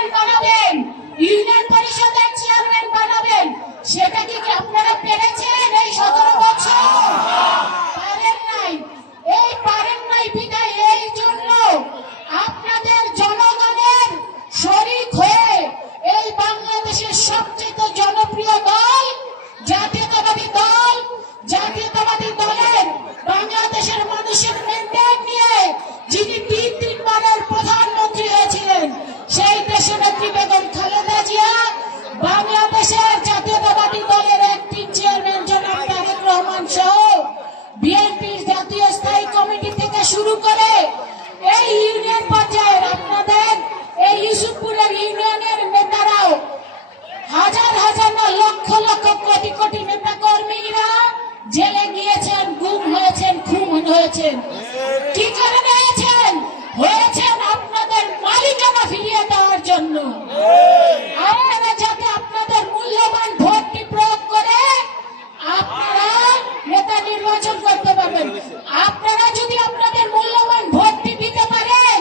Chairman বানাবেন, union পরিষদের chairman বানাবেন, সেটা কি আপনারা পেরেছেন এই 17 বছর? পারেন নাই। এই পারেন নাই বিদায় এই জন্য আপনাদের জনগণের শরীক হয়ে এই বাংলাদেশের সবচেয়ে জনপ্রিয় দল জাতীয়তাবাদী দল, জাতীয়তাবাদী দলের বাংলাদেশের মানুষের ম্যান্ডেট নিয়ে যিনি 3 বারের প্রধানমন্ত্রী হয়েছিলেন সেই দেশনেত্রী বেগম খালেদা জিয়া, বাংলাদেশের জাতীয়তাবাদী দলের অ্যাক্টিং চেয়ারম্যান জনাব তারেক রহমান সহ বিএনপির জাতীয় স্থায়ী কমিটি থেকে শুরু করে এই ইউনিয়ন পর্যায়ের আপনাদের এই ইউসুফপুরের ইউনিয়নের নেতারাও হাজার হাজার না লক্ষ লক্ষ কোটি কোটি নেতা কর্মীরা জেলে গিয়েছেন, গুম হয়েছেন, খুন হয়েছেন। কি কারণে হয়েছেন? আপনাদের মালিকানা ফিরিয়ে দেওয়ার জন্য। আপনারা যাতে আপনাদের মূল্যবান ভোটটি প্রয়োগ করে আপনারা নেতা নির্বাচন করতে পারবেন। আপনারা যদি আপনাদের মূল্যবান ভোটটি দিতে পারেন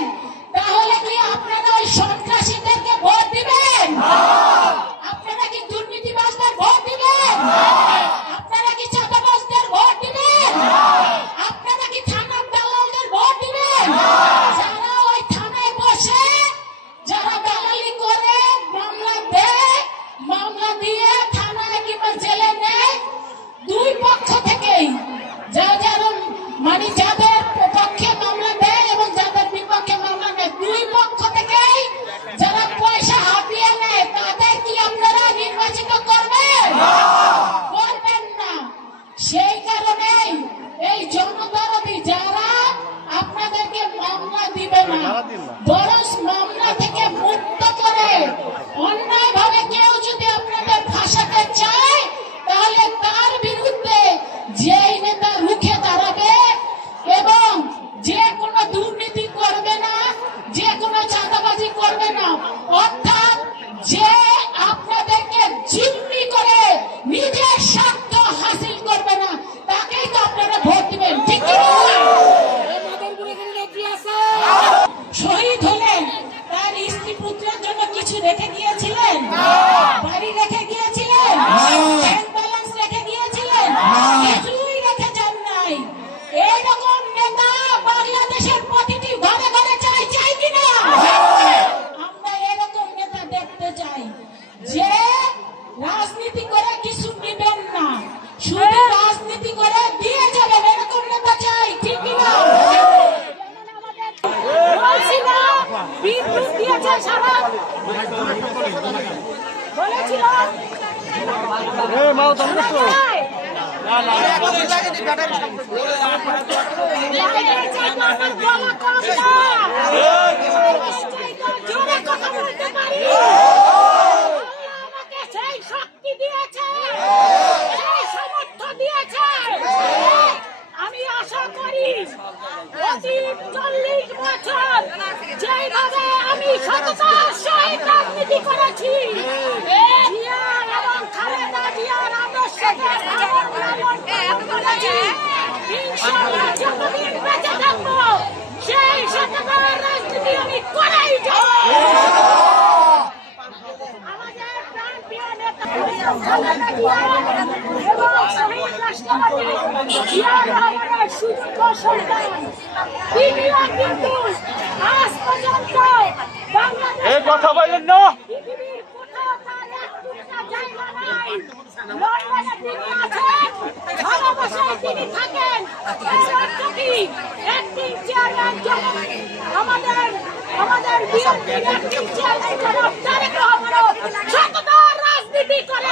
তাহলে কি আপনারা ওই সন্ত্রাসীদেরকে ভোট দিবেন? আপনারা কি দুর্নীতিবাজদের ভোট দিবেন? আপনারা কি চাঁদাবাজদের ভোট দিবেন? আপনারা কি থানার দালালদের ভোট দিবেন? যারা ওই থানায় বসে যারা দালালি করে মামলা দেয়, মামলা দিয়ে থানায় কিংবা জেলে নেয়, দুই পক্ষ থেকেই মানে যাদের পক্ষে মামলা দেয় এবং যাদের বিপক্ষে মামলা নেয়, দুই পক্ষ থেকেই যারা পয়সা হাতিয়ে নেয় তাদের কি আপনারা নির্বাচিত করবেন? করবেন না। সেই কারণেই এই জনদরদি যারা আপনাদেরকে মামলা দিবে না, বরং মামলা থেকে মুক্ত করে অন্যায়ভাবে কেউ যদি আপনাদের ফাঁসাতে চায় তাহলে তার বিরুদ্ধে যেই নেতা রুখে দাঁড়াবে এবং যে কোনো দুর্নীতি করবে না, যে কোনো চাঁদাবাজি করবে না, অর্থাৎ যে আপনাদেরকে জিম্মি করে নিজের স্বার্থ হাসিল করবে না, তাকেই তো আপনারা ভোট দিবেন। ঠিক কি না? শহীদ হলেন, তার স্ত্রী পুত্রের জন্য কিছু রেখে গিয়েছিলেন? বাড়ি রেখে গিয়েছিলেন? ব্যাংক ব্যালেন্স রেখে গিয়েছিলেন? কিছুই রেখে যান নাই। এইরকম নেতা বাংলাদেশের প্রতিটি ঘরে ঘরে চাই, চাই কিনা? আমরা এরকম নেতা দেখতে চাই যে রাজনীতি করে কিছু নিবেন না, শুধু রাজনীতি করে দিয়ে যাবেন, এরকম নেতা চাই। ঠিক কিনা? বিদ্যুৎ দিয়েছে সারা বলেছিল সেই শক্তি দিয়েছে, সেই সামর্থ্য দিয়েছে। আমি আশা করি অতি 40 বছর যেভাবে আমি সততার সহিত রাজনীতি করেছি, জিয়া এবং খালেদা জিয়ার আদর্শকে পালন করেছি, ইনশাআল্লাহ যতদিন বেঁচে থাকবো সেই সততার রাজনীতি আমি করেই যাব। আমাদের প্রাণপ্রিয় নেতা খালেদা জিয়া এবং শহীদ রাষ্ট্রপতি জিয়া রহমানের সুযোগ্য সন্তান তিনিও কিন্তু আজ পর্যন্ত বাংলাদেশ কথা বলেন না, পৃথিবীর কোথাও তার এক টুকরা জায়গা নাই। লন্ডনে তিনি আছেন, ভালোবাসায় তিনি থাকেন। এর অর্থ কি? অ্যাক্টিং চেয়ারম্যান আমাদের বিএনপির অ্যাক্টিং চেয়ারম্যান জনাব তারেক রহমানও সততার রাজনীতি করে।